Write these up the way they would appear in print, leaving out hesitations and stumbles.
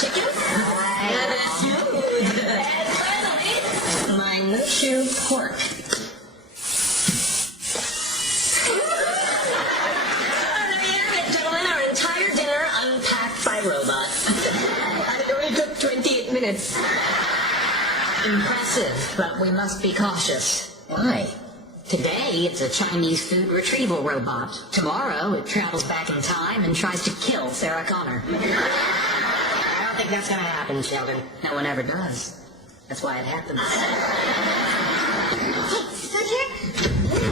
chicken. And finally, my no-shoe pork. Gentlemen, our entire dinner unpacked by robot. It only took 28 minutes. Impressive, but we must be cautious. Why? Today, it's a Chinese food retrieval robot. Tomorrow, it travels back in time and tries to kill Sarah Connor. I don't think that's gonna happen, Sheldon. No one ever does. That's why it happens. Hey,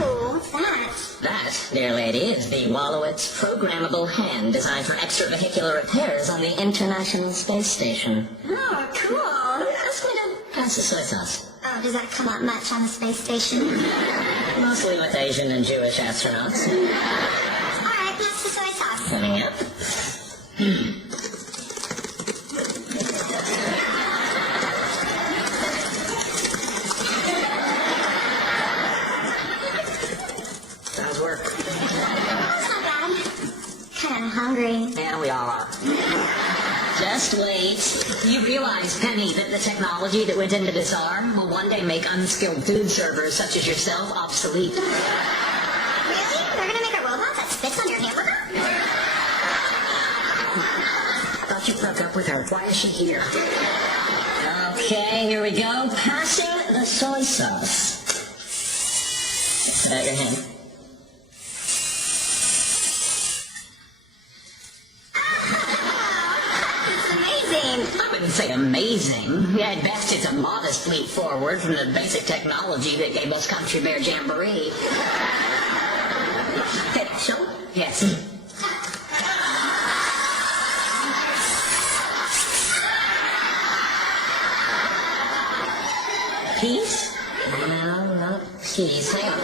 Ooh, what's that? That, dear lady, is the Wallowitz programmable hand designed for extravehicular repairs on the International Space Station. Oh, cool. Ask me to pass the soy sauce. Oh, does that come up much on the space station? Mostly with Asian and Jewish astronauts. Alright, pass the soy sauce. Coming up. How's work? That's not bad. Kinda hungry. Yeah, we all are. Just wait. You realize, Penny, that the technology that went into this arm will one day make unskilled food servers such as yourself obsolete. Really? They're gonna make a robot that spits on your hamburger? I thought you broke up with her. Why is she here? Okay, here we go. Passing the soy sauce. Put out your hand. I wouldn't say amazing. Yeah, at best it's a modest leap forward from the basic technology that gave us Country Bear Jamboree. Hey, show? Yes. Peace? No, not peace. Hang on.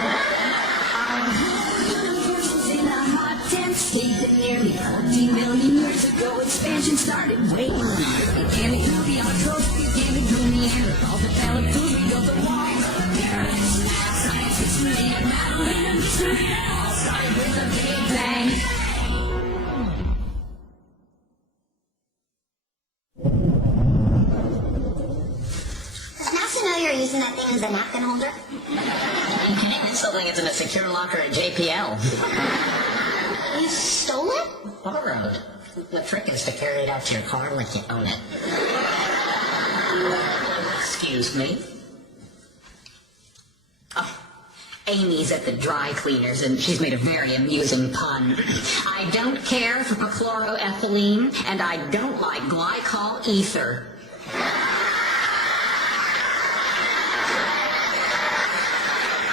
Nearly 14 million years ago, expansion started. Wait, organic movie on toast, organic movie, and all the valid food, we built the walls of the pyramids. Science is really a matter of mystery. It all started with a big bang. Does NASA know you're using that thing as a napkin holder? Okay, this whole thing is in a secure locker at JPL. You stole it? Borrowed. The trick is to carry it out to your car like you own it. Excuse me? Oh, Amy's at the dry cleaners, and she's made a very amusing pun. I don't care for perfluoroethylene, and I don't like glycol ether.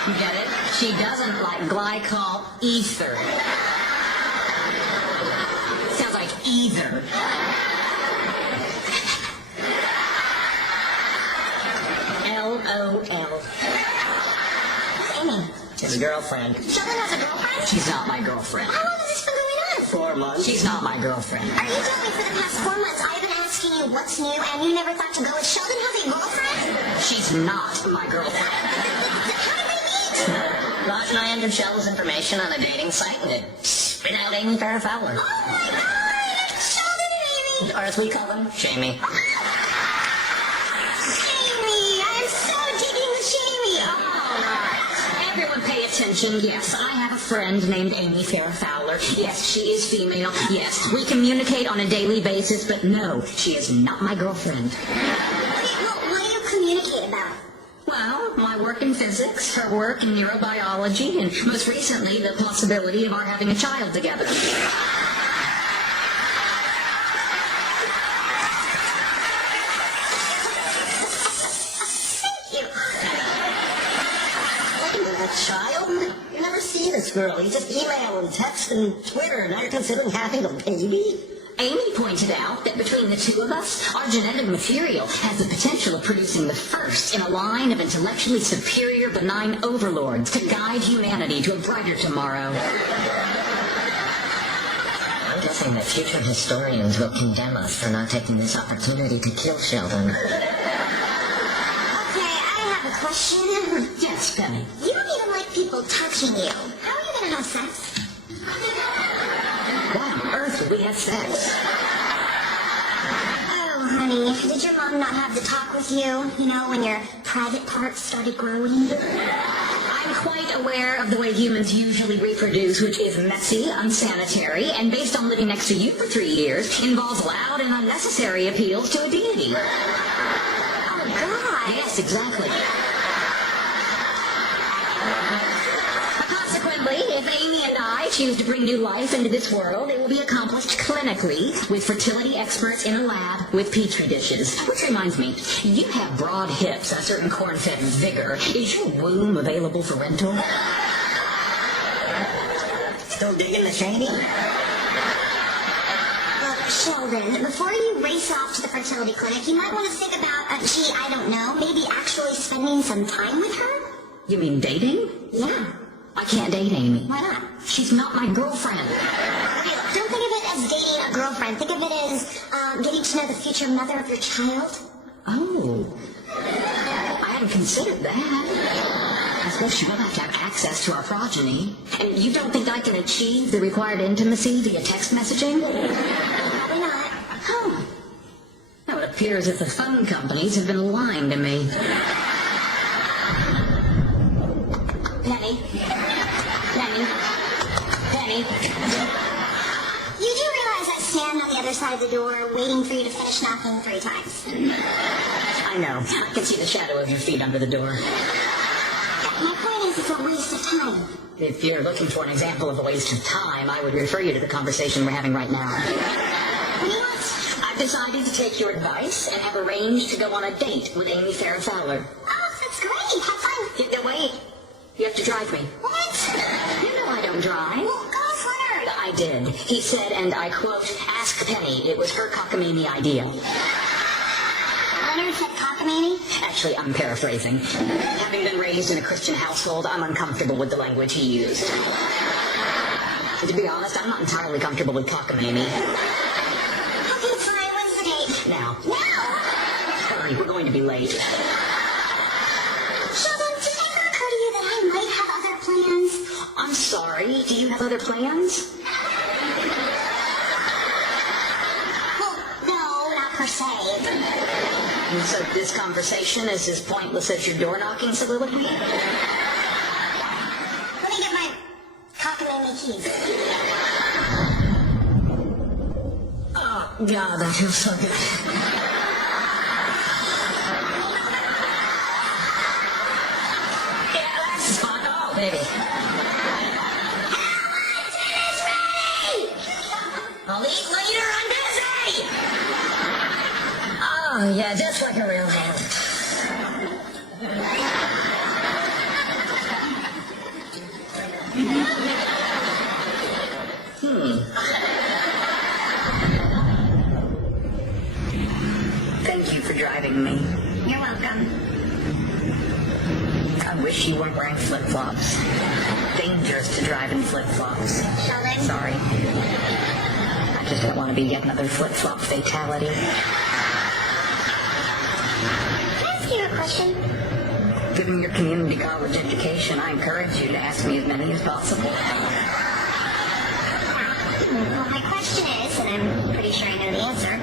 You get it? She doesn't like glycol ether. Sounds like either. LOL. Amy, His girlfriend. Sheldon has a girlfriend? She's not my girlfriend. How long has this been going on? 4 months. She's not my girlfriend. Are you telling me for the past 4 months I've been asking you what's new and you never thought to go with Sheldon has a girlfriend? She's not my girlfriend. How did they meet? Raj and I entered Shell's information on a dating site and it spit out Amy Farrah Fowler. Oh my god! Sheldon and Amy! Or as we call him, Shamey. Shamey! I'm so digging Shamey! Oh, Everyone pay attention. Yes, I have a friend named Amy Farrah Fowler. Yes, she is female. Yes, we communicate on a daily basis, but no, she is not my girlfriend. okay, well, what do you communicate about? Well, my work in physics, her work in neurobiology, and most recently, the possibility of our having a child together. A child? You never see this girl. You just email and text and Twitter. Now you're considering having a baby? Amy pointed out that between the two of us, our genetic material has the potential of producing the first in a line of intellectually superior benign overlords to guide humanity to a brighter tomorrow. I'm guessing that future historians will condemn us for not taking this opportunity to kill Sheldon. Okay, I have a question. Yes, Penny. You don't even like people touching you. How are you gonna have sex? Why on earth would we have sex? Oh, honey, did your mom not have the talk with you? You know, when your private parts started growing? I'm quite aware of the way humans usually reproduce, which is messy, unsanitary, and based on living next to you for 3 years, involves loud and unnecessary appeals to a deity. Oh, God. Yes, exactly. Consequently, if Amy and I choose to bring new life into this world, it will be accomplished clinically with fertility experts in a lab with petri dishes. Which reminds me, you have broad hips and a certain corn-fed vigor. Is your womb available for rental? Still digging the shady? Look, Sheldon, before you race off to the fertility clinic, you might want to think about, gee, I don't know, maybe actually spending some time with her? You mean dating? Yeah. I can't date Amy. Why not? She's not my girlfriend. Okay, look, don't think of it as dating a girlfriend. Think of it as getting to know the future mother of your child. Oh. I hadn't considered that. I suppose she will have to have access to our progeny. And you don't think I can achieve the required intimacy via text messaging? Probably not. Oh. Now it appears that the phone companies have been lying to me. Penny. Penny. Penny. You do realize I stand on the other side of the door waiting for you to finish knocking 3 times. I know. I can see the shadow of your feet under the door. My point is, it's a waste of time. If you're looking for an example of a waste of time, I would refer you to the conversation we're having right now. What do you want? I've decided to take your advice and have arranged to go on a date with Amy Farrah Fowler. Oh, that's great. Have fun. No, wait. You have to drive me. What? You know I don't drive. Well, go with Leonard. I did. He said, and I quote, "Ask Penny. It was her cockamamie idea." Leonard said cockamamie? Actually, I'm paraphrasing. Having been raised in a Christian household, I'm uncomfortable with the language he used. To be honest, I'm not entirely comfortable with cockamamie. Okay, fine. When's the date? Now. Now? Hurry, we're going to be late. Sheldon, did it ever occur to you that I might have other plans? I'm sorry. Do you have other plans? Well, no, not per se. And so this conversation is as pointless as your door-knocking soliloquy? Let me get my cockamamie keys. Oh, God, that feels so good. Yeah, that's fun. Oh, baby. I'll eat later, I'm busy! Oh, yeah, just like a real man. Thank you for driving me. You're welcome. I wish you weren't wearing flip-flops. Dangerous to drive in flip-flops. Sheldon? Sorry. I just don't want to be yet another flip-flop fatality. Can I ask you a question? Given your community college education, I encourage you to ask me as many as possible. Well, my question is, and I'm pretty sure I know the answer,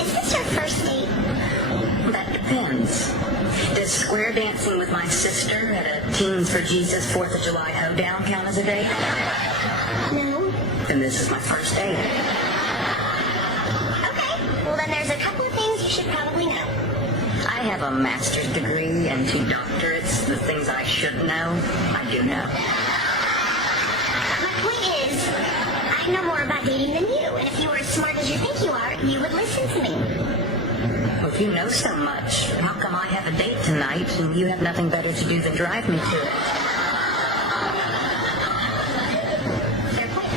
is this your first date? That depends. Does square dancing with my sister at a Teens for Jesus 4th of July hoedown count as a date? No. Then this is my first date. Okay. Well, then there's a couple of things you should probably know. I have a master's degree and 2 doctorates. The things I should know, I do know. My point is, I know more about dating than you, and if you were as smart as you think you are, you would listen to me. Well, if you know so much, how come I have a date tonight and you have nothing better to do than drive me to it? Fair point.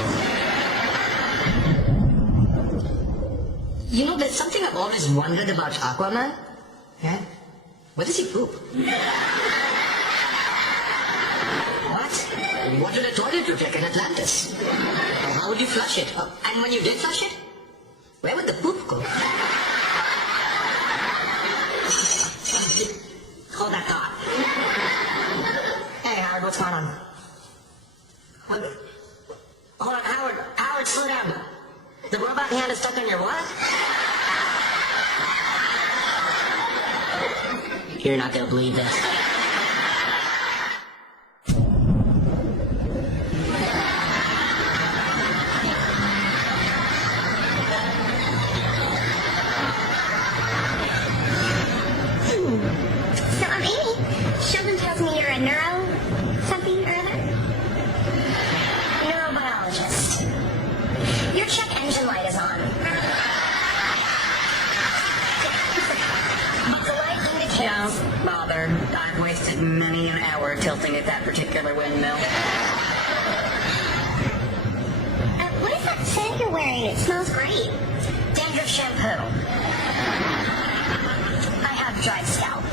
You know, there's something I've always wondered about Aquaman. Yeah? Where does he poop? What? What would a toilet look like in Atlantis? Or how would you flush it? And when you did flush it, where would the poop go? Hold that thought. Hey, Howard, what's going on? What the? Hold on, Howard. Howard, slow down. The robot hand is stuck on your what? You're not gonna believe this. So, Amy, Sheldon tells me you're a something or other? Neurobiologist. Your check engine light is on. The light indicates... Don't bother. I've wasted many an hour tilting at that particular windmill. What is that scent you're wearing? It smells great. Dandruff shampoo. I have dry scalp.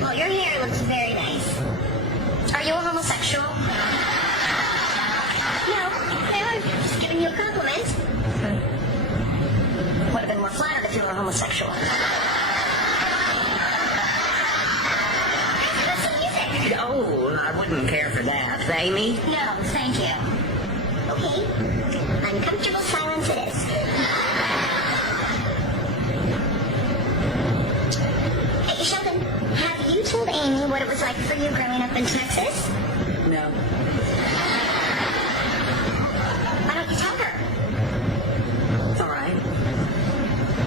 Well, your hair looks very nice. Are you a homosexual? No, I'm just giving you a compliment. Would have been more flattered if you were homosexual. That's some music. Oh, I wouldn't care for that. Amy? No, thank you. Okay. Uncomfortable silence it is. Hey, Sheldon, have you told Amy what it was like for you growing up in Texas? No. Why don't you tell her? It's all right.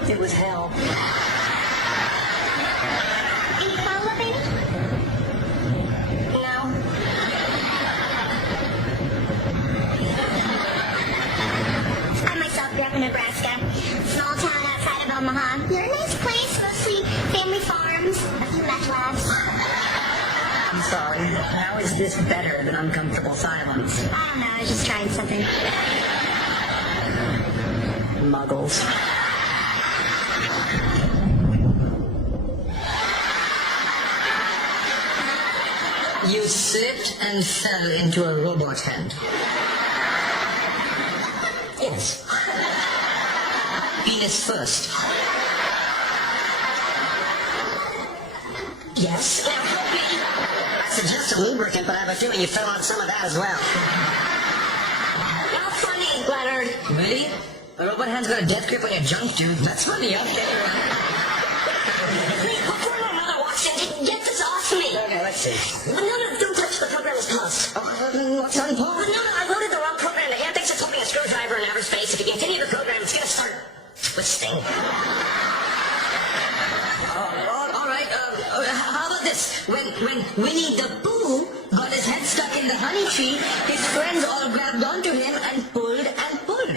It was hell. Any follow-up, Amy? No. I myself grew up in Nebraska. Small town outside of Omaha. You're a nice place, mostly family farms, a few meth labs. I'm sorry. How is this better than uncomfortable silence? I don't know, I was just trying something. Muggles. You slipped and fell into a robot hand. Yes. Penis first. Yes. I suggest a lubricant, but I have a feeling you fell on some of that as well. Not funny, Leonard. Really? A robot hand's got a death grip on your junk, dude. That's funny, okay? Wait, before my mother walks in, get this off me. Okay, let's see. No, don't touch. The program is paused. What's on pause? No, I loaded the wrong program. The hand thinks it's holding a screwdriver in outer space. If you continue the program, it's gonna start twisting. All right, how about this? When Winnie the Pooh got his head stuck in the honey tree, his friends all grabbed onto him and pulled and pulled.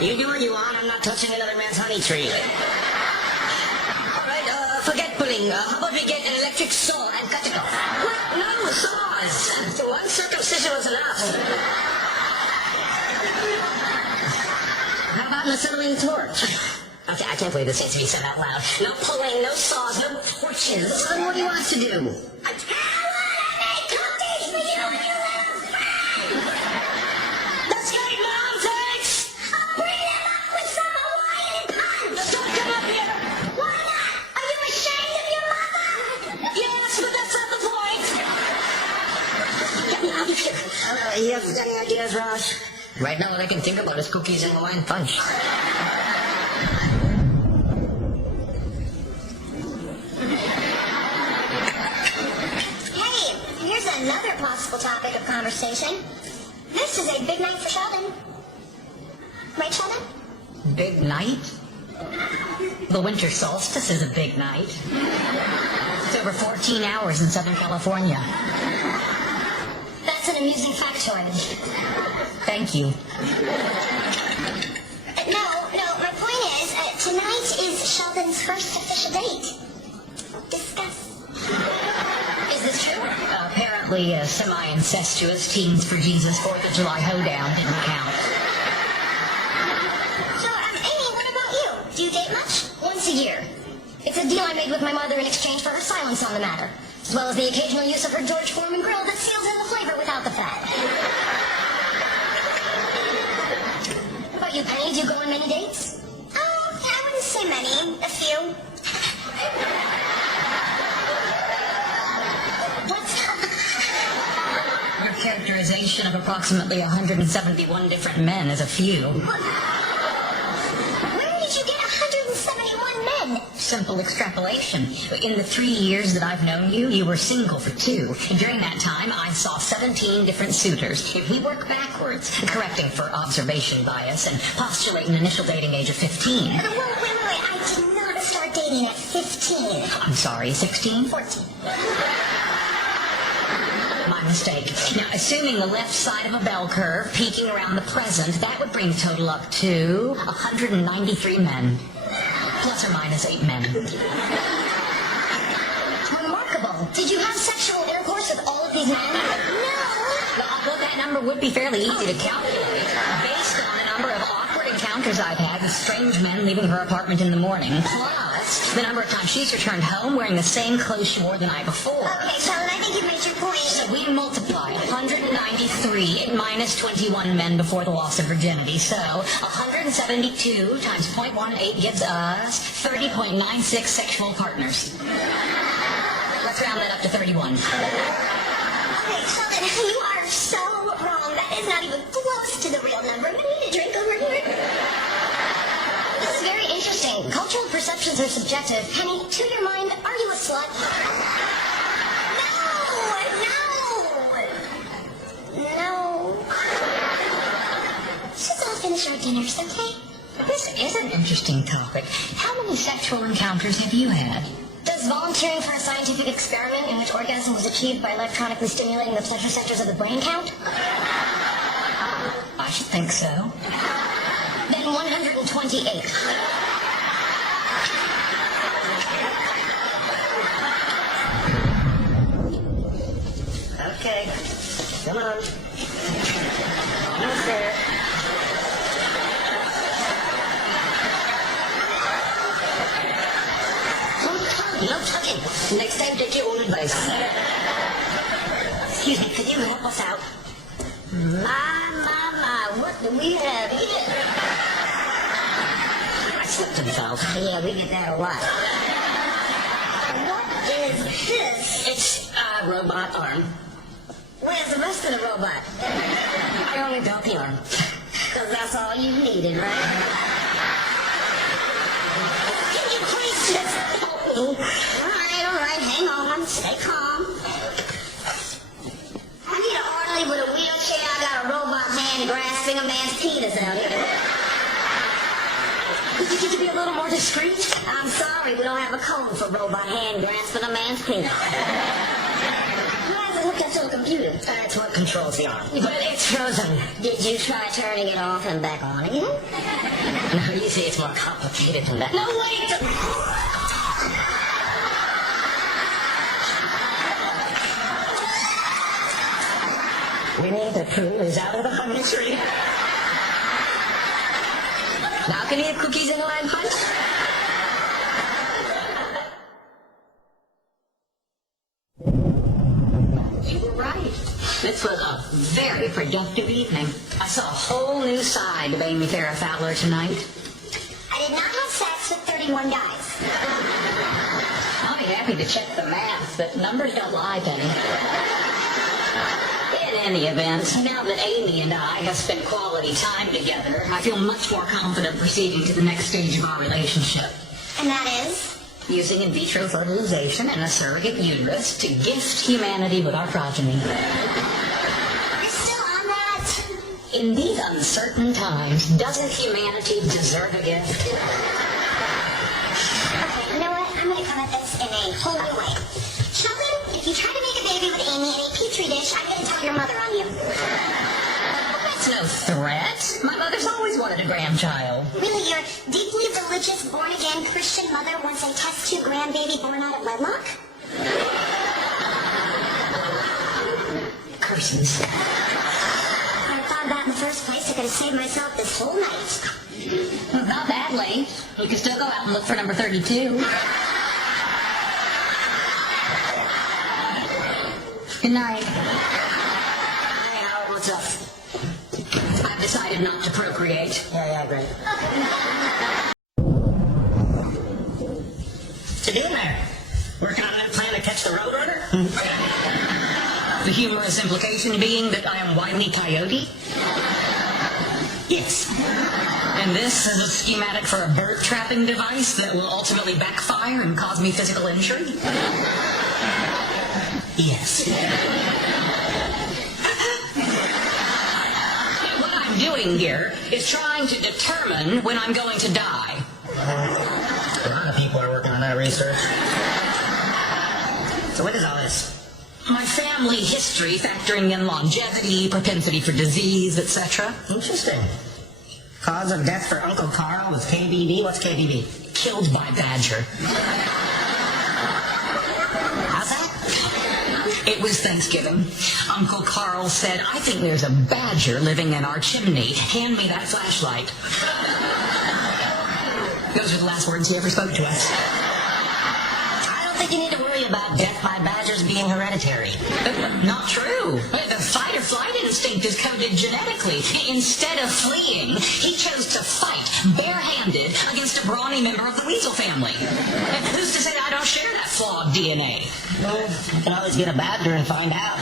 You do what you want. I'm not touching another man's honey tree. All right, forget pulling. How about we get an electric saw and cut it off? What? No, saws. One circumcision was enough. How about an acetylene torch? Okay, I can't believe this needs to be said out loud. No pulling, no saws, no torches. Then what do you want us to do? I make cookies for you and your little friend. That's great, Mom. Thanks. I'll bring them up with some Hawaiian punch! Don't come up here. Why not? Are you ashamed of your mother? Yes, but that's not the point. Get me out of here. You have any ideas, Raj? Right now, all I can think about is cookies and Hawaiian punch. Hey, here's another possible topic of conversation. This is a big night for Sheldon. Right, Sheldon? Big night? The winter solstice is a big night. It's over 14 hours in Southern California. That's an amusing factoid. Thank you. No, my point is, tonight is Sheldon's first official date. Discuss. Is this true? Apparently, a semi-incestuous Teens for Jesus 4th of July hoedown didn't count. So, Amy, what about you? Do you date much? Once a year. It's a deal I made with my mother in exchange for her silence on the matter, as well as the occasional use of her George Foreman grill that seals in the flavor without the fat. What about you, Penny? Do you go on many dates? I wouldn't say many. A few. Your characterization of approximately 171 different men is a few. Where did you get 171 simple extrapolation. In the 3 years that I've known you, you were single for 2. During that time, I saw 17 different suitors. If we work backwards, correcting for observation bias and postulate an initial dating age of 15. Wait. I did not start dating at 15. I'm sorry, 16? 14. My mistake. Now, assuming the left side of a bell curve peaking around the present, that would bring the total up to 193 men. Plus or minus 8 men. Remarkable. Did you have sexual intercourse with all of these men? Well, that number would be fairly easy to calculate, based on the number of awkward encounters I've had with strange men leaving her apartment in the morning, plus the number of times she's returned home wearing the same clothes she wore the night before. Okay, Sheldon, I think you've made your point. So we multiply 193 minus 21 men before the loss of virginity. So 172 times 0.18 gives us 30.96 sexual partners. Let's round that up to 31. Okay, Sheldon, you are so wrong. That is not even close to the real number. We need a drink over here. This is very interesting. Cultural perceptions are subjective. Penny, to your mind, are you a slut? No. Let's just all finish our dinners, okay? This is an interesting topic. How many sexual encounters have you had? Does volunteering for a scientific experiment in which orgasm was achieved by electronically stimulating the pleasure centers of the brain count? I should think so. Then 128. Okay. Come on. Almost there. No tugging. Next time, take your own advice. Excuse me, could you help us out? My, what do we have here? I slipped and fell. Yeah, we get that a lot. What is this? It's a robot arm. Where's the rest of the robot? I only got the arm. Because that's all you needed, right? Can you please just help me? All right, hang on. Stay calm. I need an orderly with a wheelchair. I got a robot hand grasping a man's penis out here. Could you be a little more discreet? I'm sorry, we don't have a code for robot hand grasping a man's penis. Why is it hooked up to a computer? That's what controls the arm. But it's frozen. Did you try turning it off and back on again? No, you see, it's more complicated than that. No, wait! Winnie the Pooh is out of the honey tree. Now can you have cookies and lime punch? You were right. This was a very productive evening. I saw a whole new side of Amy Farrah Fowler tonight. I did not have sex with 31 guys. I'll be happy to check the math, but numbers don't lie, Penny. In any event, now that Amy and I have spent quality time together, I feel much more confident proceeding to the next stage of our relationship. And that is? Using in vitro fertilization and a surrogate uterus to gift humanity with our progeny. You're still on that? In these uncertain times, doesn't humanity deserve a gift? Okay, you know what? I'm going to come at this in a whole new way. Sheldon, if you try to make a baby with Amy in a petri dish, I'm going to tell your mother on you. That's no threat. My mother's always wanted a grandchild. Really, your deeply religious, born-again Christian mother wants a test-tube grandbaby born out of wedlock? Curses. If I thought that in the first place, I could have saved myself this whole night. Well, not badly. You can still go out and look for number 32. Good night. Hey, Howard, what's up? I've decided not to procreate. Yeah, great. What you doing there? Working on that plan to catch the Roadrunner? The humorous implication being that I am Wile E. Coyote? Yes. And this is a schematic for a bird trapping device that will ultimately backfire and cause me physical injury? Yes. What I'm doing here is trying to determine when I'm going to die. A lot of people are working on that research. So what is all this? My family history, factoring in longevity, propensity for disease, etc. Interesting. Cause of death for Uncle Carl was KBD. What's KBD? Killed by badger. How's that? It was Thanksgiving. Uncle Carl said, "I think there's a badger living in our chimney. Hand me that flashlight." Those are the last words he ever spoke to us. I don't think you need to worry about death by badgers being hereditary. Not true. The fight or flight instinct is coded genetically. Instead of fleeing, he chose to fight barehanded against a brawny member of the weasel family. Who's to say I don't share that flawed DNA? Well, you can always get a badger and find out.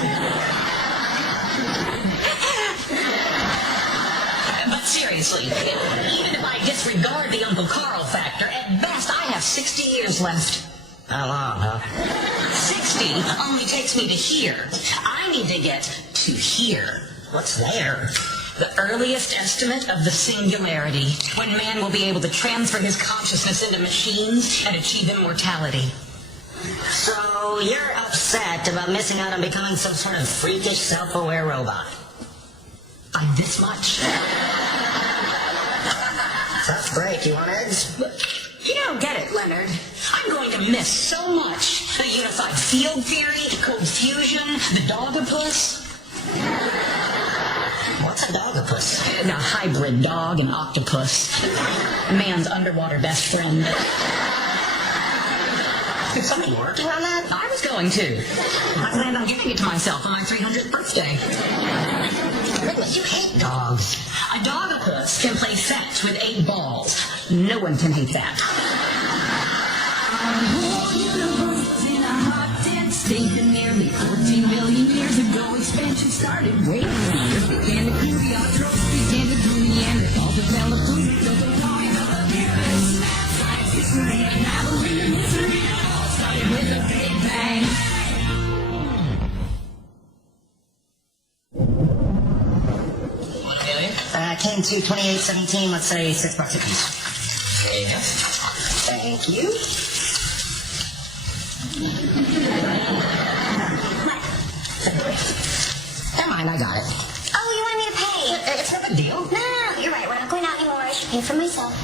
But seriously, even if I disregard the Uncle Carl factor, at best I have 60 years left. How long, huh? 60 only takes me to here. I need to get to here. What's there? The earliest estimate of the singularity, when man will be able to transfer his consciousness into machines and achieve immortality. So you're upset about missing out on becoming some sort of freakish, self-aware robot. I'm this much. Tough break. You want eggs? You don't get it, Leonard. I'm going to miss so much. The unified field theory, cold fusion, the dogopus. What's a dogopus? A hybrid dog and octopus. Man's underwater best friend. Is somebody working on that? I was going to. I planned on giving it to myself on my 300th birthday. Goodness, you hate dogs. A dogopus can play fetch with 8 balls. No one can hate that. Our whole universe is in a hot, dead state, and nearly 14 million years ago, expansion started. Wait, earth began to cool, the autotrophs began to do Neanderthals developed food, built a wall of the pyramids. Math, science, history, and evolution, history, it all started with a Big Bang. Came to 28.17, let's say $6 a piece. There you go. Thank you. What? Never mind, I got it. Oh, you want me to pay? It's no big deal. No, you're right. We're not going out anymore. I should pay for myself.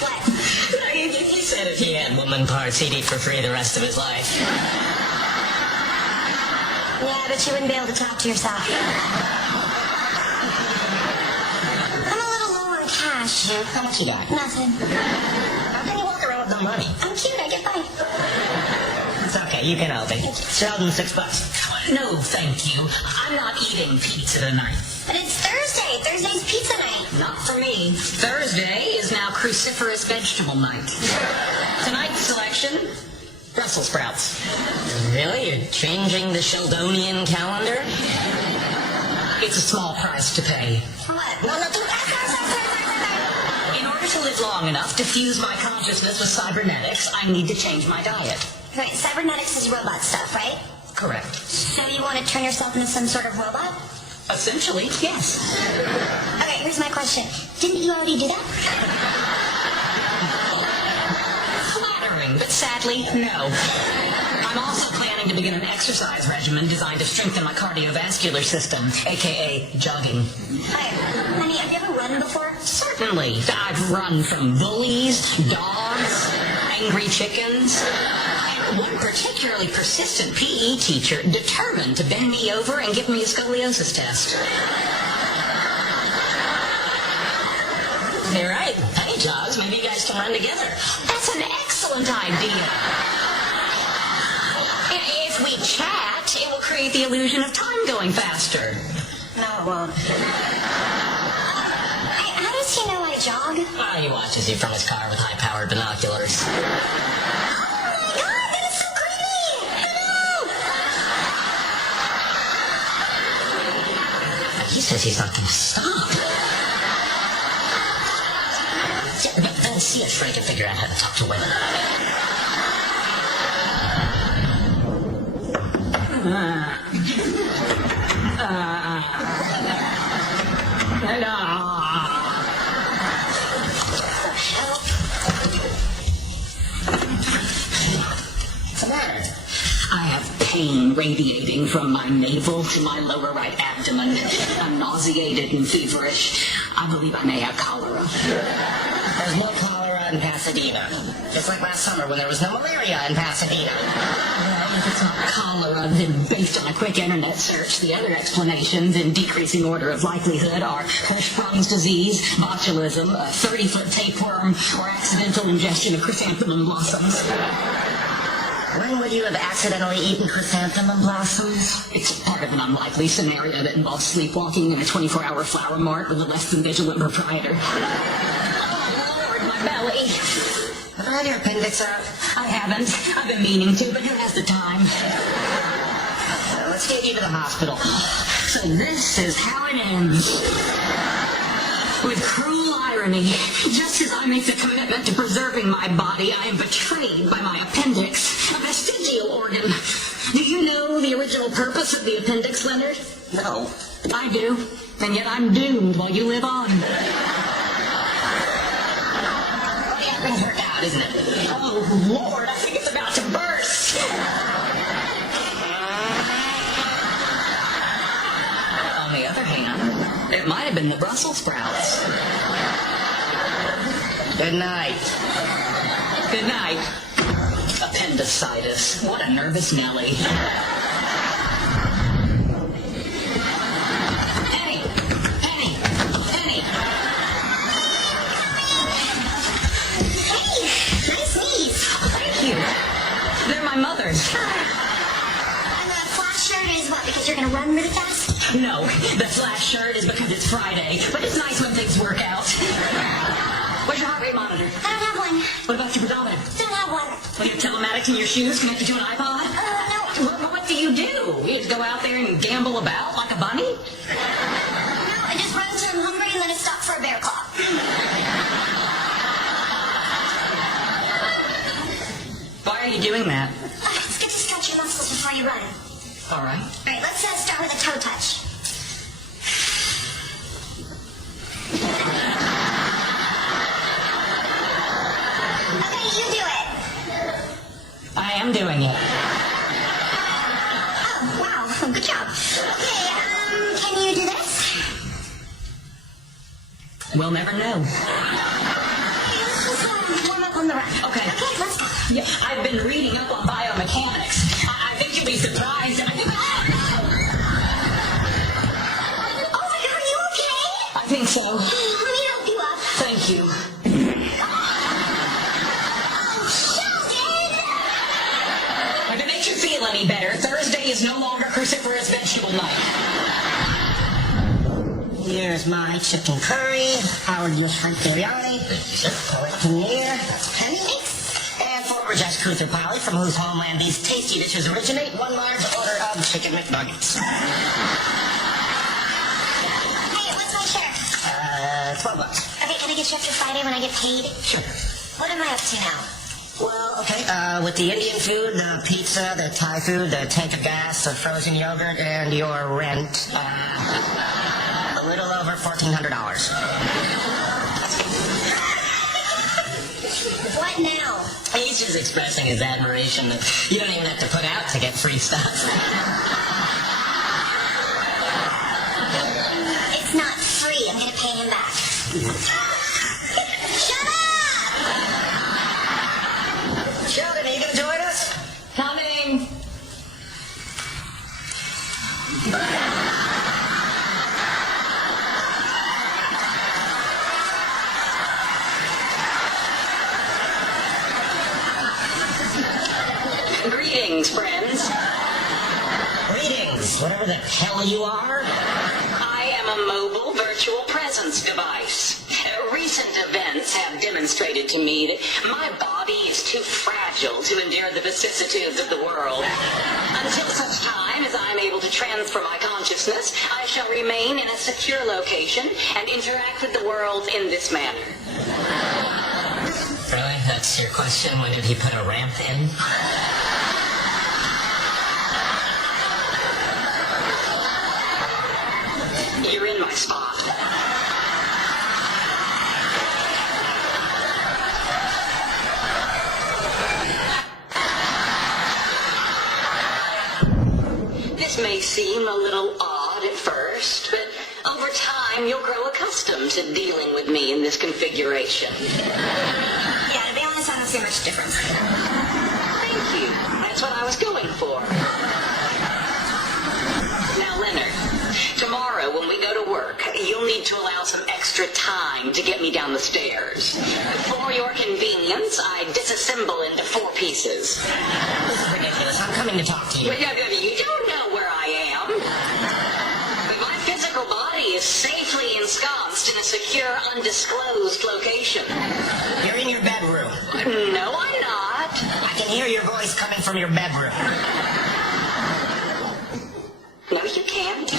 What? He said if he had woman parts, he'd eat for free the rest of his life. Yeah, but you wouldn't be able to talk to yourself. I'm a little low on cash. How much you got? Nothing. How can you walk around with no money? I'm cute. I get by. It's okay, you can help me. Sheldon, $6. No, thank you. I'm not eating pizza tonight. But it's Thursday. Thursday's pizza night. Not for me. Thursday is now cruciferous vegetable night. Tonight's selection, Brussels sprouts. Really? You're changing the Sheldonian calendar? It's a small price to pay. For what? No, no, In order to live long enough to fuse my consciousness with cybernetics, I need to change my diet. Right, cybernetics is robot stuff, right? Correct. So you want to turn yourself into some sort of robot? Essentially, yes. Okay, here's my question. Didn't you already do that? Flattering, but sadly, no. I'm also planning to begin an exercise regimen designed to strengthen my cardiovascular system, aka jogging. Hi, honey, have you ever run before? Certainly. I've run from bullies, dogs, angry chickens, and one particularly persistent PE teacher determined to bend me over and give me a scoliosis test. You're right. Hey, Jogs, maybe you guys can run together. That's an excellent idea. If we chat, it will create the illusion of time going faster. No, it won't. Hey, how does he know I jog? Oh, he watches you from his car with high-powered binoculars. Oh my god, that is so creepy! I know! He says he's not going to stop. Then see if Frank can figure out how to talk to women. What's the matter? I have pain radiating from my navel to my lower right abdomen. I'm nauseated and feverish. I believe I may have cholera. There's no cholera in Pasadena. Just like last summer when there was no malaria in Pasadena. Well, if it's not cholera, then based on a quick internet search, the other explanations in decreasing order of likelihood are Hirschsprung's disease, botulism, a 30-foot tapeworm, or accidental ingestion of chrysanthemum blossoms. When would you have accidentally eaten chrysanthemum blossoms? It's part of an unlikely scenario that involves sleepwalking in a 24-hour flower mart with a less than vigilant proprietor. Oh, Lord, my belly. Have you had your appendix out? I haven't. I've been meaning to, but who has the time? Let's get you to the hospital. So this is how it ends. With cruel irony, just as I make the commitment to preserving my body, I am betrayed by my appendix, a vestigial organ. Do you know the original purpose of the appendix, Leonard? No. I do, and yet I'm doomed while you live on. Oh, yeah, things work out, isn't it? Oh, Lord, I think it's about to burst. On the other hand, it might have been the Brussels sprouts. Good night. Good night. Appendicitis. What a nervous Nelly. Penny! Penny! Penny! Hey, nice knees. Thank you. They're my mother's. And the flash shirt is what, because you're going to run really fast? No, the flash shirt is because it's Friday, but it's nice when things work out. Where's your heart rate monitor? I don't have one. What about your pedometer? Don't have one. Well, your telematics in your shoes connected to an iPod? No. What do? You just go out there and gamble about like a bunny? No, I just run until I'm hungry and then I stop for a bear claw. Why are you doing that? It's good to stretch your muscles before you run. All right. All right, let's start with a toe touch. Okay, you do it. I am doing it. Oh, wow, good job. Okay, can you do this? We'll never know. Let's warm up on the run. Okay. Okay, let's go. Yeah, I've been reading up on biomechanics. I think you'll be surprised. Oh my God, are you okay? I think so. Let me help you up. Thank you. If it makes you feel any better, Thursday is no longer cruciferous vegetable night. Here's my chicken curry, Howard your shrimp biryani, paneer, Penny, and Fort Rajesh Kuthapali, from whose homeland these tasty dishes originate, one large order of chicken McNuggets. Hey, what's my share? $12. Okay, can I get you after Friday when I get paid? Sure. What am I up to now? Well, okay, with the Indian food, the pizza, the Thai food, the tank of gas, the frozen yogurt, and your rent, a little over $1,400. What now? He's just expressing his admiration that you don't even have to put out to get free stuff. It's not free. I'm going to pay him back. Shut up! Sheldon, are you going to join us? Coming. Greetings, friends. Greetings, whatever the hell you are. I am a mobile virtual presence device. Recent events have demonstrated to me that my body is too fragile to endure the vicissitudes of the world. Until such time as I am able to transfer my consciousness, I shall remain in a secure location and interact with the world in this manner. Really? That's your question? When did he put a ramp in? You're in my spot. This may seem a little odd at first, but over time you'll grow accustomed to dealing with me in this configuration. Yeah, to be honest, I don't see much difference. Thank you. That's what I was going for. Now, Leonard, tomorrow when we go to work, you'll need to allow some extra time to get me down the stairs. For your convenience, I disassemble into 4 pieces. This is ridiculous. I'm coming to talk to you. Wait, you don't know where I am. But my physical body is safely ensconced in a secure, undisclosed location. You're in your bedroom. No, I'm not. I can hear your voice coming from your bedroom. No, you can't.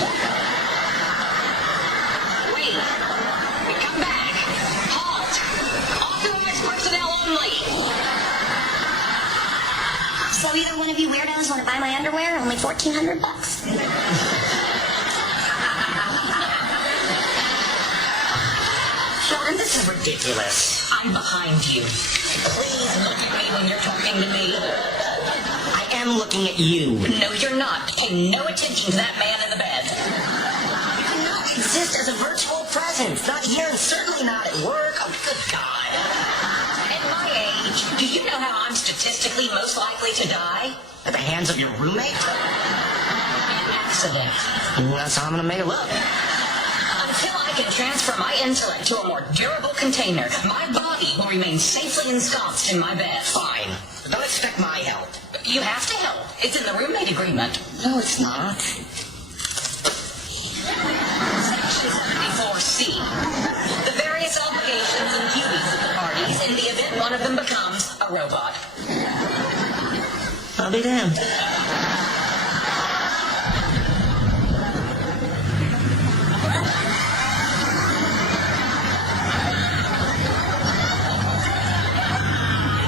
Wait. Come back. Halt. Authorized personnel only. So either one of you weirdos want to buy my underwear? Only $1,400. Sheldon, this is ridiculous. I'm behind you. Please look at me when you're talking to me. I am looking at you. No, you're not. Pay no attention to that man in the bed. You cannot exist as a virtual presence. Not here and certainly not at work. Oh, good God. At my age, do you know how I'm statistically most likely to die? At the hands of your roommate? An accident. That's how I'm going to make it look. Until I can transfer my intellect to a more durable container, my body will remain safely ensconced in my bed. Fine. But don't expect my help. You have to help. It's in the roommate agreement. No, it's not. Section 74C. The various obligations and duties of the parties in the event one of them becomes a robot. I'll be damned.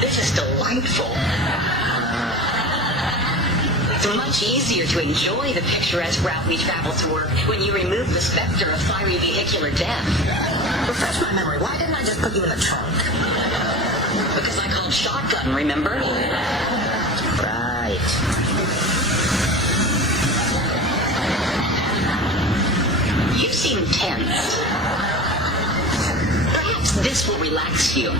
This is delightful. It's much easier to enjoy the picturesque route we travel to work when you remove the specter of fiery vehicular death. Refresh my memory. Why didn't I just put you in the trunk? Because I called shotgun, remember? Right. You seem tense. Perhaps this will relax you.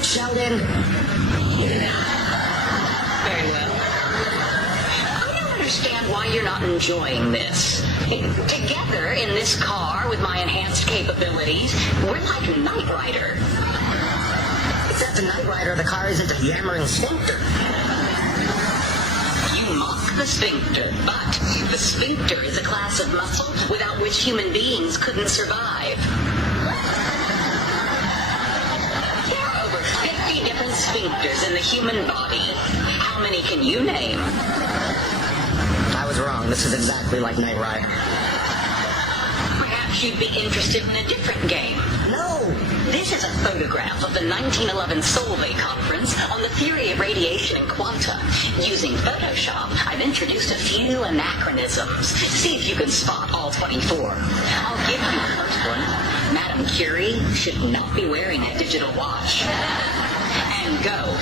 Sheldon. Very well. I don't understand why you're not enjoying this. Together in this car with my enhanced capabilities, we're like Knight Rider. Except the Knight Rider, the car isn't a yammering sphincter. You mock the sphincter, but the sphincter is a class of muscle without which human beings couldn't survive. Different sphincters in the human body. How many can you name? I was wrong. This is exactly like Knight Rider. Perhaps you'd be interested in a different game. No! This is a photograph of the 1911 Solvay Conference on the theory of radiation and quanta. Using Photoshop, I've introduced a few anachronisms. See if you can spot all 24. I'll give you the first one. Madame Curie should not be wearing a digital watch. And go.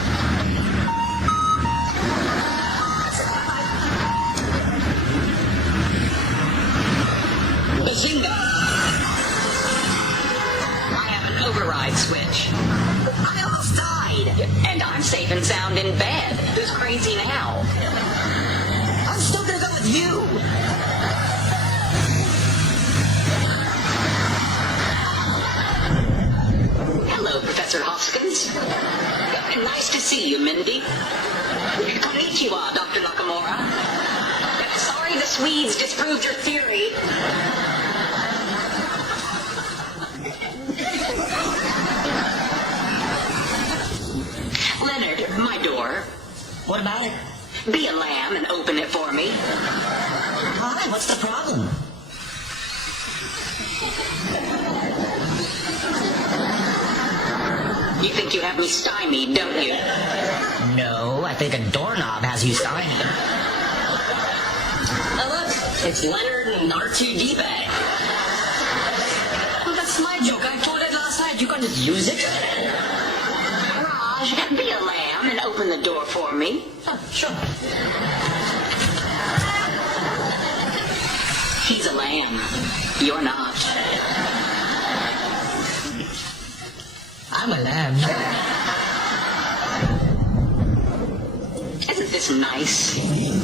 Bazinga! I have an override switch. I almost died! And I'm safe and sound in bed. Who's crazy now? I'm still gonna go with you! Hello, Professor Hoskins. Nice to see you, Mindy. Konnichiwa. proved your theory. Leonard, my door. What about it? Be a lamb and open it for me. Why? What's the problem? You think you have me stymied, don't you? No, I think a doorknob has you stymied. Oh, look, it's Leonard and R2D-Bag. Well, that's my joke. I told it last night. You can't just use it. Raj, be a lamb and open the door for me. Oh, sure. He's a lamb. You're not. I'm a lamb. Isn't this nice?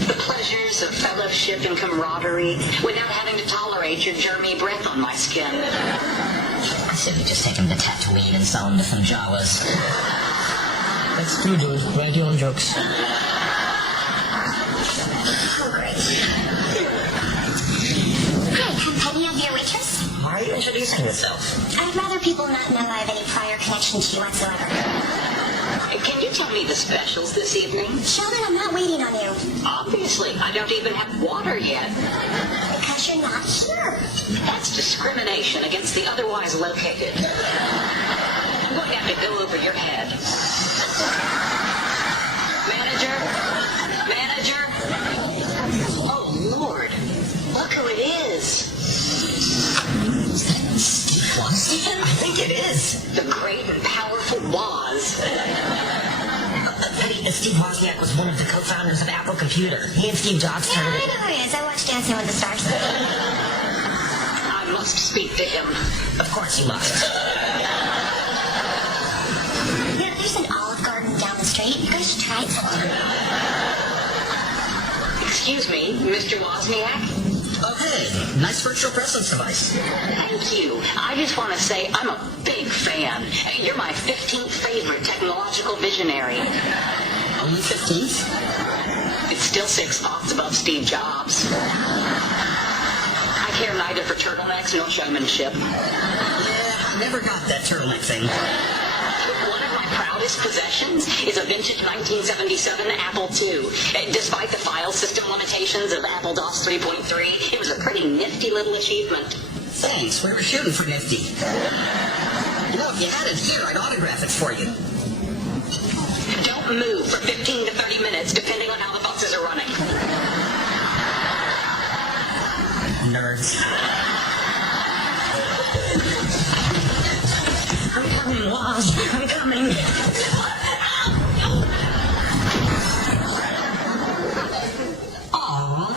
The pleasures of fellowship and camaraderie without having to tolerate your germy breath on my skin. I said we just take him to Tatooine and sell him to some Jawas. That's true, dude. Write your own jokes. Hi, I'm Penny, I'll be your waitress. Why are you introducing yourself? I'd rather people not know I have any prior connection to you whatsoever. Can you tell me the specials this evening? Sheldon, I'm not waiting on you. Obviously, I don't even have water yet. Because you're not here. That's discrimination against the otherwise located. I'm going to have to go over your head. Manager? Manager? Oh, Lord. Look who it is. Stephen? I think it is. The great and powerful Woz. Petty, Steve Wozniak was one of the co-founders of Apple Computer. He and Steve Jobs Yeah, started I it. know who he is. I watched Dancing with the Stars. I must speak to him. Of course you must. Yeah, there's an Olive Garden down the street. You guys should try it. Excuse me, Mr. Wozniak? Oh, hey. Nice virtual presence device. Thank you. I just want to say I'm a big fan. You're my 15th favorite technological visionary. Only 15th? It's still 6 spots above Steve Jobs. I care neither for turtlenecks nor showmanship. Yeah, never got that turtleneck thing. One of my proudest possessions is a vintage 1977 Apple II. Despite the file system limitations of Apple DOS 3.3, it was a pretty nifty little achievement. Thanks, we were shooting for Nifty. You know, if you had it here, I'd autograph it for you. Don't move for 15 to 30 minutes, depending on how the buses are running. Nerds. I'm coming, Woz. I'm coming. Aww.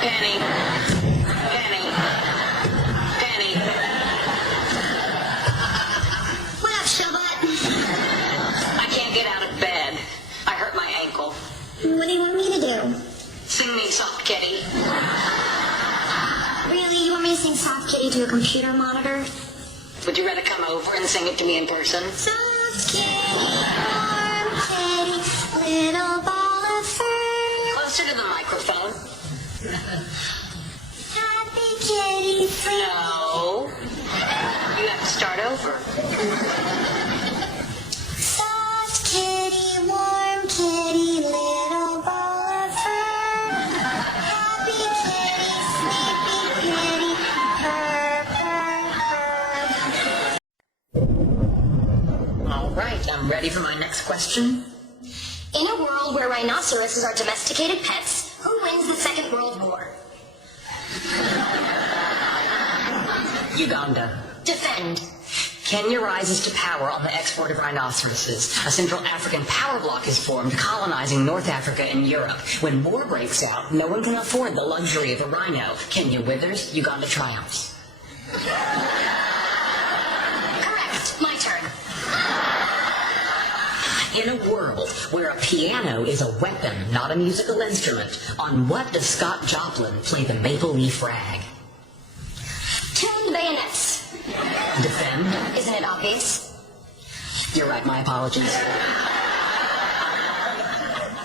Penny. Penny. Penny. What up, Showbot? I can't get out of bed. I hurt my ankle. What do you want me to do? Sing me Soft Kitty. Really? You want me to sing Soft Kitty to a computer monitor? Would you rather come over and sing it to me in person? Soft kitty, warm kitty, little ball of fur. Closer to the microphone. Happy kitty, sweet. No. You have to start over. Soft kitty, warm kitty, little ball of fur. Happy kitty, sleepy kitty, purr, purr, purr. All right, I'm ready for my next question. In a world where rhinoceroses are domesticated pets, who wins the Second World War? Uganda. Defend. Kenya rises to power on the export of rhinoceroses. A Central African power bloc is formed, colonizing North Africa and Europe. When war breaks out, no one can afford the luxury of a rhino. Kenya withers, Uganda triumphs. Correct. My turn. In a world where a piano is a weapon, not a musical instrument, on what does Scott Joplin play the maple leaf rag? Tuned bayonets. Defend? Isn't it obvious? You're right, my apologies.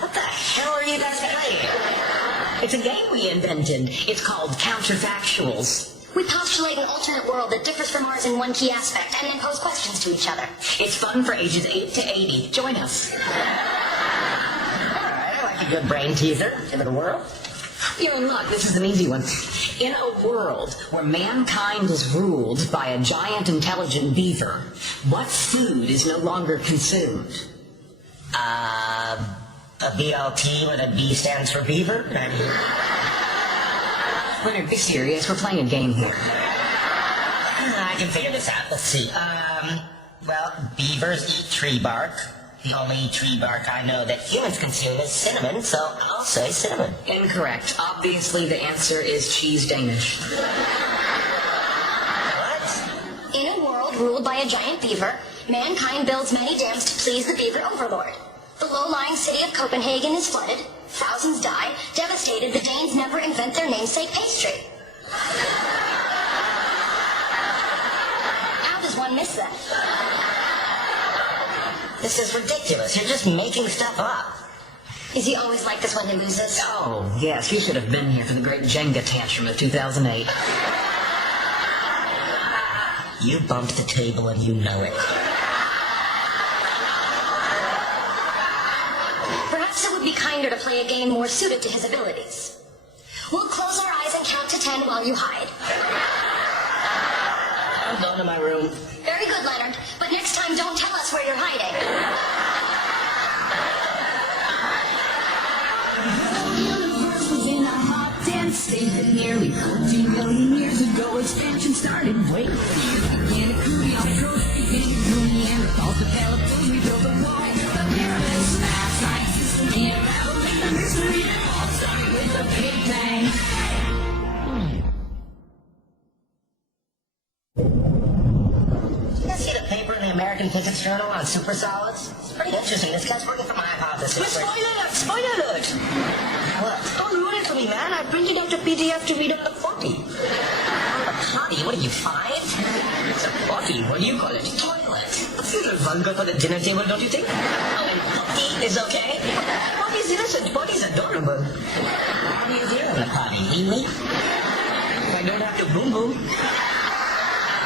What the hell are you guys playing? It's a game we invented. It's called Counterfactuals. We postulate an alternate world that differs from ours in one key aspect and then pose questions to each other. It's fun for ages 8 to 80. Join us. I like a good brain teaser. Give it a whirl. You're in luck. This is an easy one. In a world where mankind is ruled by a giant intelligent beaver, what food is no longer consumed? A BLT where the B stands for beaver? Leonard, be serious. We're playing a game here. I can figure this out. Let's see. Well, beavers eat tree bark. The only tree bark I know that humans consume is cinnamon, so I'll say cinnamon. Incorrect. Obviously, the answer is cheese Danish. What? In a world ruled by a giant beaver, mankind builds many dams to please the beaver overlord. The low-lying city of Copenhagen is flooded. Thousands die. Devastated, the Danes never invent their namesake pastry. How does one miss that? This is ridiculous. You're just making stuff up. Is he always like this when he loses? Oh, yes. You should have been here for the great Jenga tantrum of 2008. You bumped the table and you know it. Perhaps it would be kinder to play a game more suited to his abilities. We'll close our eyes and count to 10 while you hide. I'm going to my room. Very good, Leonard. But next time, don't tell us where you're hiding. The universe was in a hot, dense state that nearly 14 million years ago expansion started. Wait, began to cool the outros, began to cool Neanderthals, developed those, we built a wall. The pyramids, math, science, and unraveling the mystery that all started with the Big Bang. You guys see the paper in the American Physics Journal on supersolids? It's pretty interesting. This guy's working from my hypothesis. Spoiler alert! Spoiler alert! What? Don't ruin it for me, man. I printed out a PDF to read on the potty. A potty? What are you, 5? It's a potty. What do you call it? Toilet. That's a little vulgar for the dinner table, don't you think? Oh, and potty is okay? Potty's innocent. Potty's adorable. What do you do in the potty? Eat me? I don't have to boom boom.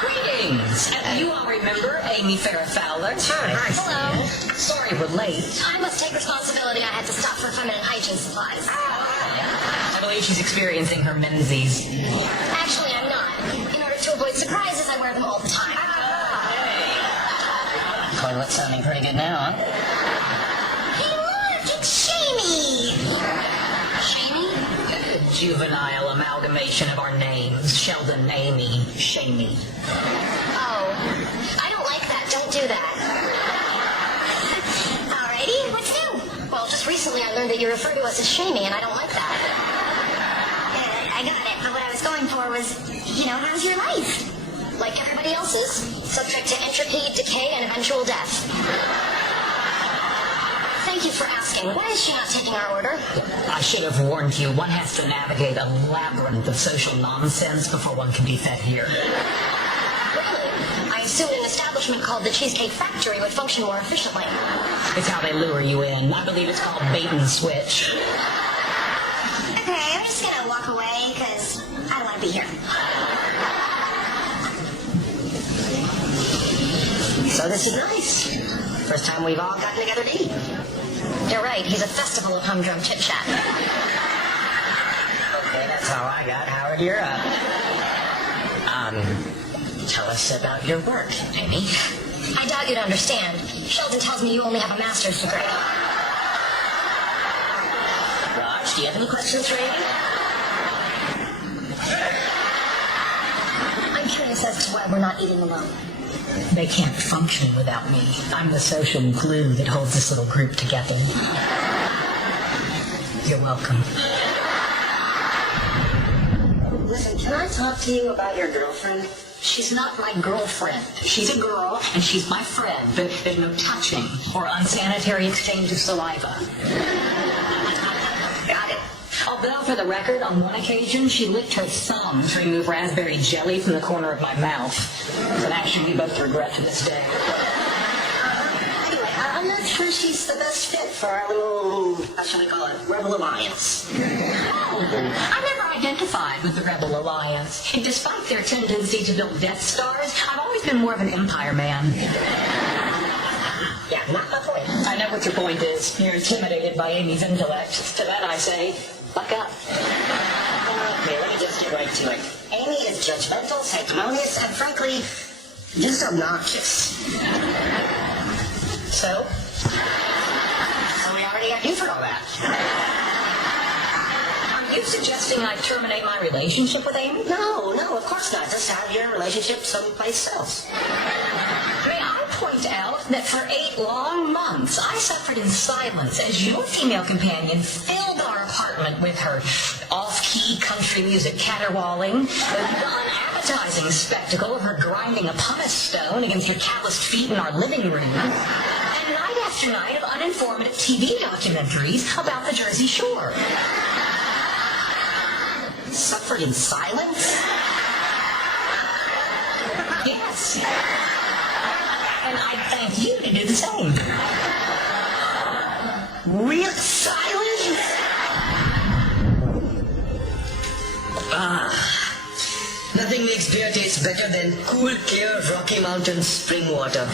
Greetings! You all remember Amy Farrah Fowler? Nice. Hello. Sorry we're late. I must take responsibility. I had to stop for feminine hygiene supplies. I believe she's experiencing her menses. Actually, I'm not. In order to avoid surprises, I wear them all the time. Toilet sounding pretty good now, huh? Hey, look, it's Shamey. Shamey? Juvenile amalgamation of our names. Sheldon, Amy, Shamey. Oh. I don't like that. Don't do that. Alrighty, what's new? Well, just recently I learned that you refer to us as Shamey, and I don't like that. I got it, but what I was going for was, how's your life? Like everybody else's, subject to entropy, decay, and eventual death. Thank you for asking. Why is she not taking our order? I should have warned you. One has to navigate a labyrinth of social nonsense before one can be fed here. Really? I assumed an establishment called the Cheesecake Factory would function more efficiently. It's how they lure you in. I believe it's called bait and switch. Okay, I'm just gonna walk away, because I don't want to be here. So this is nice. First time we've all gotten together to eat. You're right. He's a festival of humdrum chit-chat. Okay, that's all I got. Howard, you're up. Tell us about your work, Amy. I doubt you'd understand. Sheldon tells me you only have a master's degree. Raj, do you have any questions for Amy? I'm curious as to why we're not eating alone. They can't function without me. I'm the social glue that holds this little group together. You're welcome. Listen, can I talk to you about your girlfriend? She's not my girlfriend. She's a girl, and she's my friend. But there's no touching or unsanitary exchange of saliva. Got it. Although, for the record, on one occasion, she licked her thumb to remove raspberry jelly from the corner of my mouth. It's an action we both regret to this day. Anyway, I'm not sure she's the best fit for our little, how shall we call it, Rebel Alliance. I never identified with the Rebel Alliance. And despite their tendency to build Death Stars, I've always been more of an Empire man. Yeah, not my point. I know what your point is. You're intimidated by Amy's intellect. To that I say, fuck up. Okay, let me just get right to it. Amy is judgmental, sanctimonious, and frankly, just obnoxious. So we already got you for all that. Are you suggesting I terminate my relationship with Amy? No, of course not. Just have your relationship someplace else. May I point out that for 8 long months I suffered in silence as your female companion filled our apartment with her off-key country music caterwauling, the unappetizing spectacle of her grinding a pumice stone against her calloused feet in our living room, and night after night of uninformative TV documentaries about the Jersey Shore. Suffered in silence? Yes. And I thank you to do the same. Real silence? Nothing makes beer taste better than cool, clear Rocky Mountain spring water.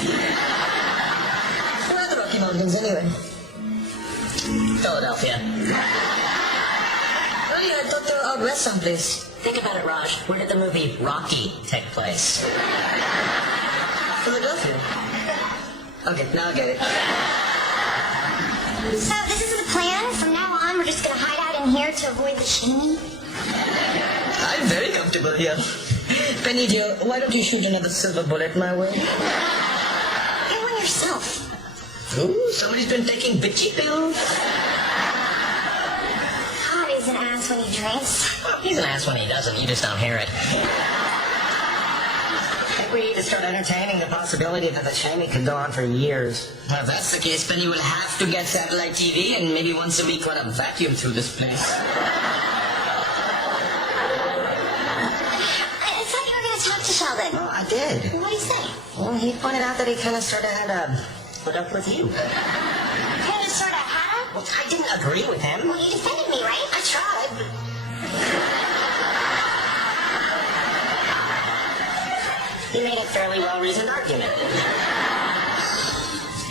Where are the Rocky Mountains anyway? Philadelphia. Oh yeah, I thought they were out west someplace. Think about it, Raj. Where did the movie Rocky take place? Philadelphia. Okay, now I get it. So this is the plan? From now on, we're just gonna hide out in here to avoid the chimney? I'm very comfortable here. Penny dear, why don't you shoot another silver bullet my way? Get one yourself. Ooh, somebody's been taking bitchy pills. God, he's an ass when he drinks. He's an ass when he doesn't, you just don't hear it. I think we need to start entertaining the possibility that the shaming could go on for years. Well, if that's the case, Penny will have to get satellite TV and maybe once a week run a vacuum through this place. I thought you were gonna talk to Sheldon. Oh, I did. What did he say? Well, he pointed out that he kind of sort of had a put up with you. Kind of sorta had? Well, I didn't agree with him. Well, you defended me, right? I tried. He made a fairly well-reasoned argument.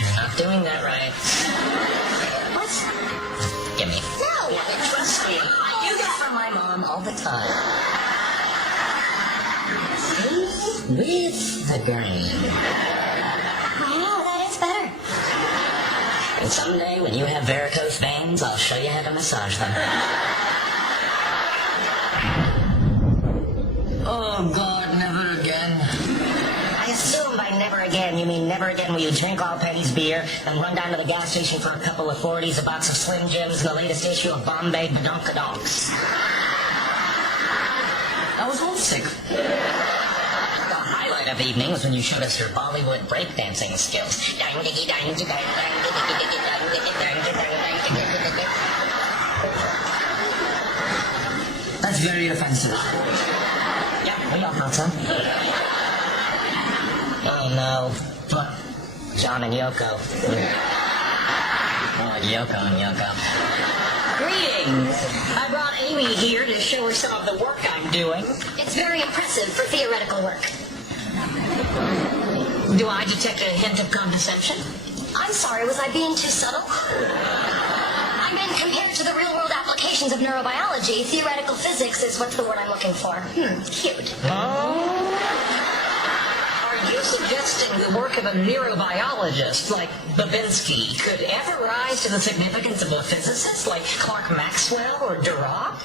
You're not doing that right. What? Give me. No! Trust me. You get from my mom all the time. See? With the grain. Wow, that is better. And someday, when you have varicose veins, I'll show you how to massage them. Oh, God, never again. I assume by never again, you mean never again will you drink all Penny's beer and run down to the gas station for a couple of 40s, a box of Slim Jims, and the latest issue of Bombay Badonkadonks. I was homesick. The highlight of the evening was when you showed us your Bollywood breakdancing skills. That's very offensive. Yeah, we all know some. Oh no. What? John and Yoko. Oh, Yoko and Yoko. Greetings. I brought Amy here to show her some of the work I'm doing. It's very impressive for theoretical work. Do I detect a hint of condescension? I'm sorry, was I being too subtle? I meant compared to the real-world applications of neurobiology, theoretical physics is what's the word I'm looking for. Cute. Are you suggesting the work of a neurobiologist like Babinski could ever rise to the significance of a physicist like Clark Maxwell or Dirac?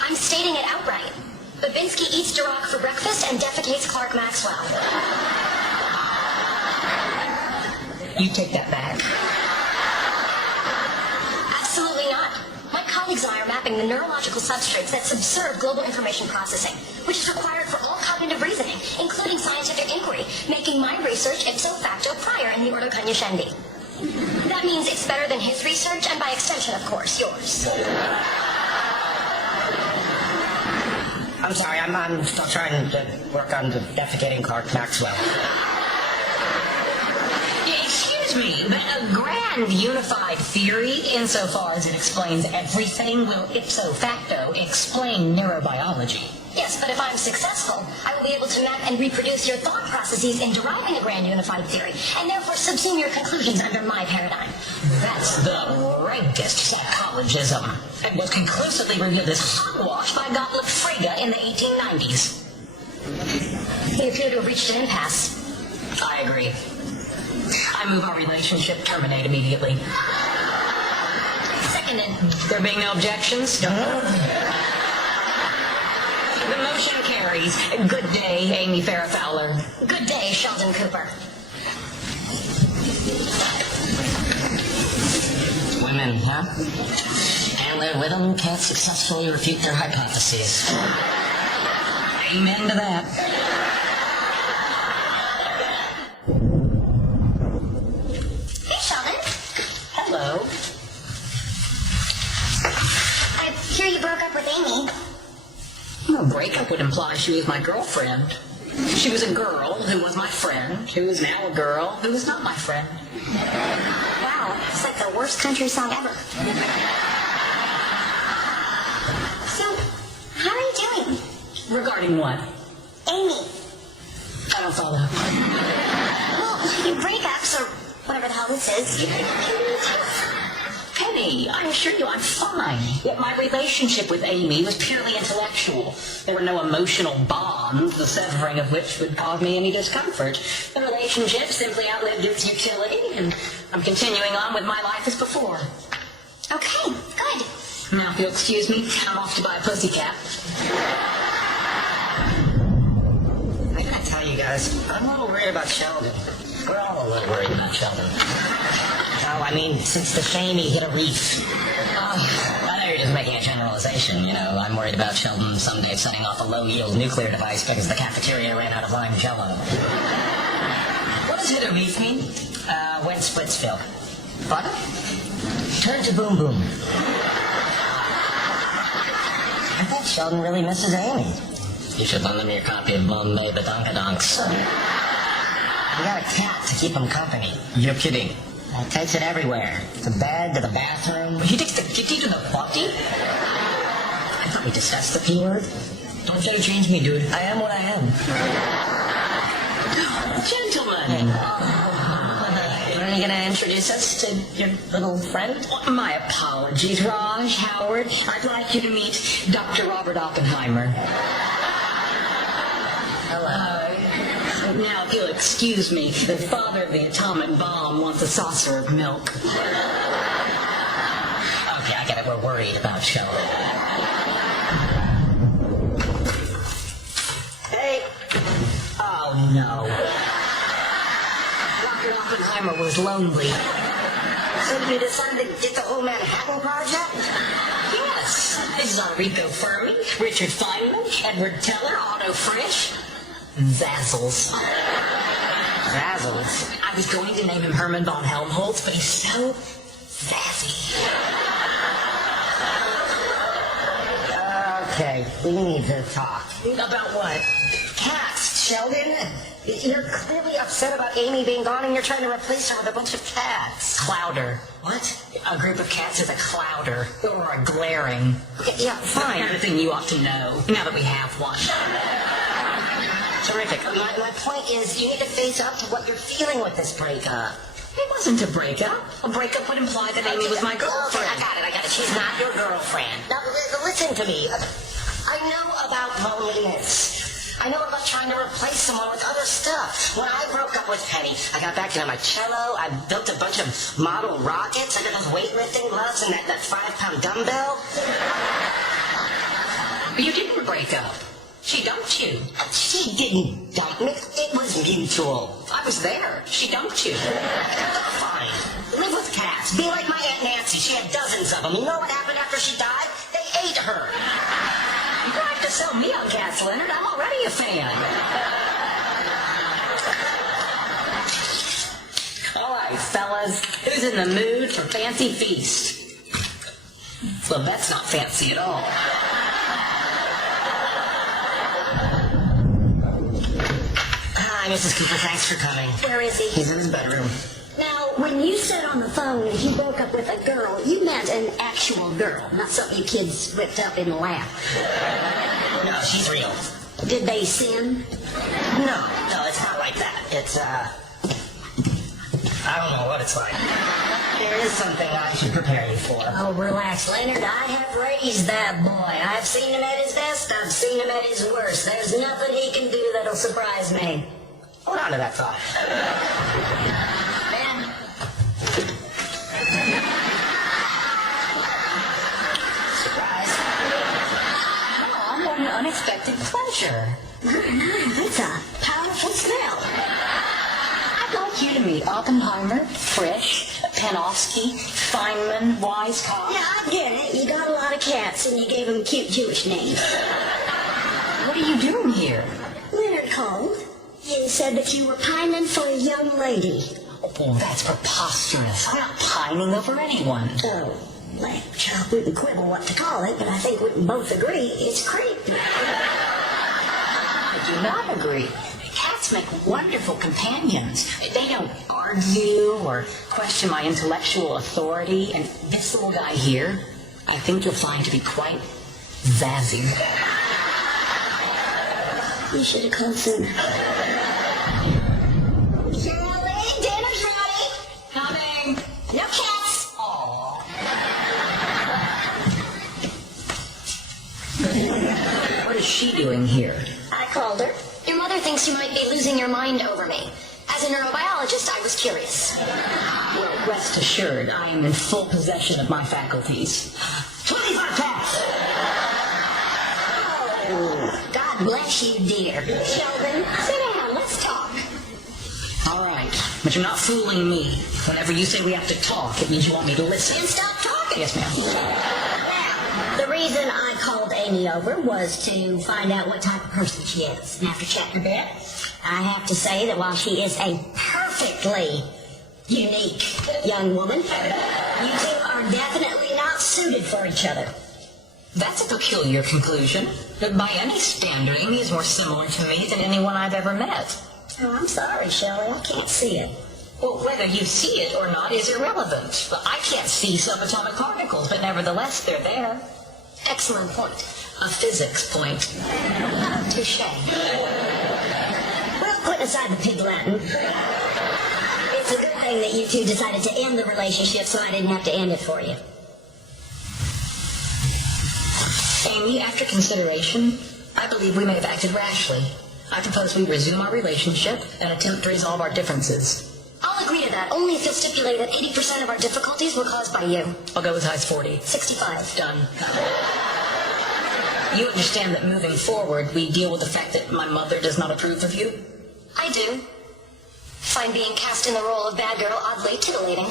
I'm stating it outright. Babinski eats Dirac for breakfast and defecates Clark Maxwell. You take that back. Absolutely not. My colleagues and I are mapping the neurological substrates that subserve global information processing, which is required for all cognitive reasoning, including scientific inquiry, making my research ipso facto prior in the ordo cognoscendi. That means it's better than his research, and by extension, of course, yours. I'm sorry, I'm still trying to work on the defecating Clark Maxwell. Excuse me, but a grand unified theory, insofar as it explains everything, will ipso facto explain neurobiology. Yes, but if I'm successful, I will be able to map and reproduce your thought processes in deriving a grand unified theory, and therefore subsume your conclusions under my paradigm. That's the rankest psychologism, and was conclusively revealed as hogwash by Gottlieb Frege in the 1890s. We appear to have reached an impasse. I agree. I move our relationship terminate immediately. Seconded. There being no objections? The motion carries. Good day, Amy Farrah Fowler. Good day, Sheldon Cooper. Women, huh? And their with them can't successfully refute their hypotheses. Amen to that. Hey, Sheldon. Hello. I hear you broke up with Amy. A breakup would imply she was my girlfriend. She was a girl who was my friend, who is now a girl who is not my friend. Wow, it's like the worst country song ever. So, how are you doing? Regarding what? Amy. I don't follow. Well, your breakups, or whatever the hell this is. Penny, I assure you I'm fine. Yet my relationship with Amy was purely intellectual. There were no emotional bonds, the severing of which would cause me any discomfort. The relationship simply outlived its utility, and I'm continuing on with my life as before. Okay, good. Now, if you'll excuse me, I'm off to buy a pussycat. I gotta tell you guys, I'm a little worried about Sheldon. We're all a little worried about Sheldon. Oh, I mean, since the shame he hit a reef. I know you're just making a generalization. You know, I'm worried about Sheldon someday setting off a low-yield nuclear device because the cafeteria ran out of lime jello. What does hit a reef mean? When Splitsville. What? Turn to boom boom. I think Sheldon really misses Amy. You should lend him your copy of Bombay Badonkadonks. We got a cat to keep him company. You're kidding. He takes it everywhere. To bed, to the bathroom. He takes the kitty to the potty? I thought we discussed the P word. Don't try to change me, dude. I am what I am. Gentlemen. Are you gonna introduce us to your little friend? My apologies, Raj, Howard. I'd like you to meet Dr. Robert Oppenheimer. Hello. Now, if you'll excuse me, the father of the atomic bomb wants a saucer of milk. Okay, I get it. We're worried about Sheldon. Hey. Oh, no. Dr. Oppenheimer was lonely. So did you decide to get the whole Manhattan Project? Yes. This is Enrico Fermi, Richard Feynman, Edward Teller, Otto Frisch, Zazzles. Razzles. I was going to name him Herman von Helmholtz, but he's so sassy. Okay, we need to talk. About what? Cats, Sheldon. You're clearly upset about Amy being gone and you're trying to replace her with a bunch of cats. Clouder. What? A group of cats is a clouder, or a glaring. Yeah, The fine. kind of thing you ought to know, now that we have one. Terrific. My point is, you need to face up to what you're feeling with this breakup. It wasn't a breakup. A breakup would imply that Amy was my girlfriend. Okay, I got it. She's not your girlfriend. Now, listen to me. I know about loneliness. I know about trying to replace someone with other stuff. When I broke up with Penny, I got back into my cello. I built a bunch of model rockets. I got those weightlifting gloves and that 5-pound dumbbell. But you didn't break up. She dumped you. She didn't dump me. It was mutual. I was there. She dumped you. Fine. Live with cats. Be like my Aunt Nancy. She had dozens of them. You know what happened after she died? They ate her. You don't have to sell me on cats, Leonard. I'm already a fan. All right, fellas. Who's in the mood for fancy feast? Well, that's not fancy at all. Hi, Mrs. Cooper. Thanks for coming. Where is he? He's in his bedroom. Now, when you said on the phone that you broke up with a girl, you meant an actual girl, not something you kids whipped up in the lap. No, she's real. Did they sin? No, it's not like that. It's, I don't know what it's like. There is something I should prepare you for. Oh, relax, Leonard. I have raised that boy. I've seen him at his best. I've seen him at his worst. There's nothing he can do that'll surprise me. Hold on to that thought. Ben. Surprise. Oh, what an unexpected pleasure. That's a powerful smell. I'd like you to meet Oppenheimer, Frisch, Panofsky, Feynman, Weizkoff. Yeah, I get it. You got a lot of cats and you gave them cute Jewish names. What are you doing here? Leonard called. You said that you were pining for a young lady. Oh, that's preposterous. I'm not pining over anyone. Oh, lamb chop, we can quibble what to call it, but I think we can both agree it's creepy. I do not agree. Cats make wonderful companions. They don't argue or question my intellectual authority. And this little guy here, I think you'll find to be quite zazzy. You should have called sooner. Shirley, dinner's ready. Coming. No cats. Aww. What is she doing here? I called her. Your mother thinks you might be losing your mind over me. As a neurobiologist, I was curious. Well, rest assured, I am in full possession of my faculties. 25 cats! Oh, God bless you, dear. Sheldon, sit down. Let's talk. All right, but you're not fooling me. Whenever you say we have to talk, it means you want me to listen. And stop talking. Yes, ma'am. Now, the reason I called Amy over was to find out what type of person she is. And after chatting a bit, I have to say that while she is a perfectly unique young woman, you two are definitely not suited for each other. That's a peculiar conclusion. But by any standard, Amy is more similar to me than anyone I've ever met. Oh, I'm sorry, Shelley. I can't see it. Well, whether you see it or not is irrelevant. But I can't see subatomic particles, but nevertheless, they're there. Excellent point. A physics point. Touche. Well, putting aside the pig Latin, it's a good thing that you two decided to end the relationship so I didn't have to end it for you. Amy, after consideration, I believe we may have acted rashly. I propose we resume our relationship and attempt to resolve our differences. I'll agree to that, only if you'll stipulate that 80% of our difficulties were caused by you. I'll go as high as 40. 65. Done. You understand that moving forward, we deal with the fact that my mother does not approve of you? I do. Find being cast in the role of bad girl oddly titillating.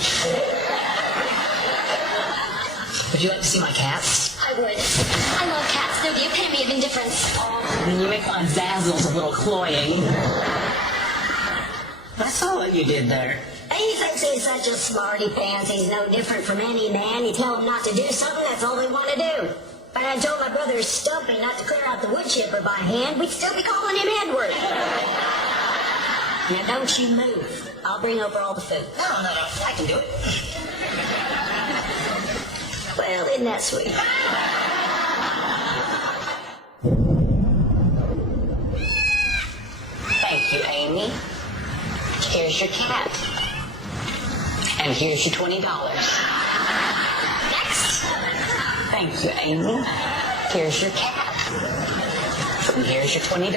Would you like to see my cats? I would. I love cats. They're the epitome of indifference. You make my zazzles a little cloying. I saw what you did there. He thinks he's such a smarty pants. He's no different from any man. You tell him not to do something, that's all they want to do. But I told my brother Stumpy not to clear out the wood chipper by hand, we'd still be calling him Edward. Now don't you move. I'll bring over all the food. No, I can do it. Well, isn't that sweet? Thank you, Amy. Here's your cat. And here's your $20. Next. Thank you, Amy. Here's your cat. And here's your $20.